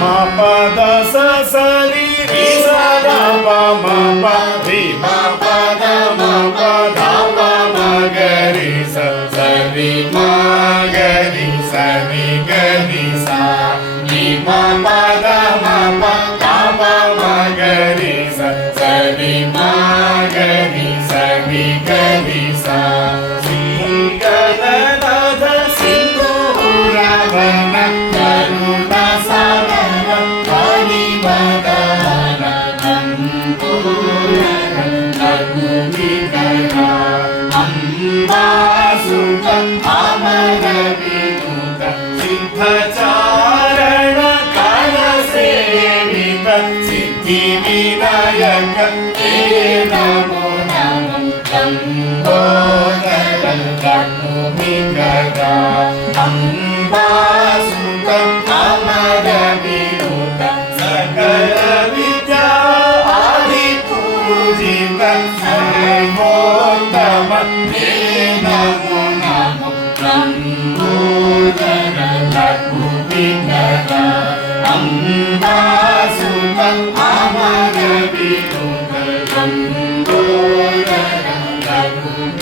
ma pa da sa sa ri ri sa da pa ma pa ri ma pa da pa ma ga ri sa sa ri ma ga ri sa ri ga ri sa ri ma pa da pa ma ga ri sa sa ri ma ga ri sa ri ga ri sa Siddhi Vinayak ते नमो नमो लंबोदर लघुमिकरा अम्बासुतं अमर विनुत सकल विद्या आदिपूजित सर्वोत्तम ते नमो नमो लंबोदर लघुमिकरा अम्बासुतं अमर विनुत लंबोदर लघुमिकरा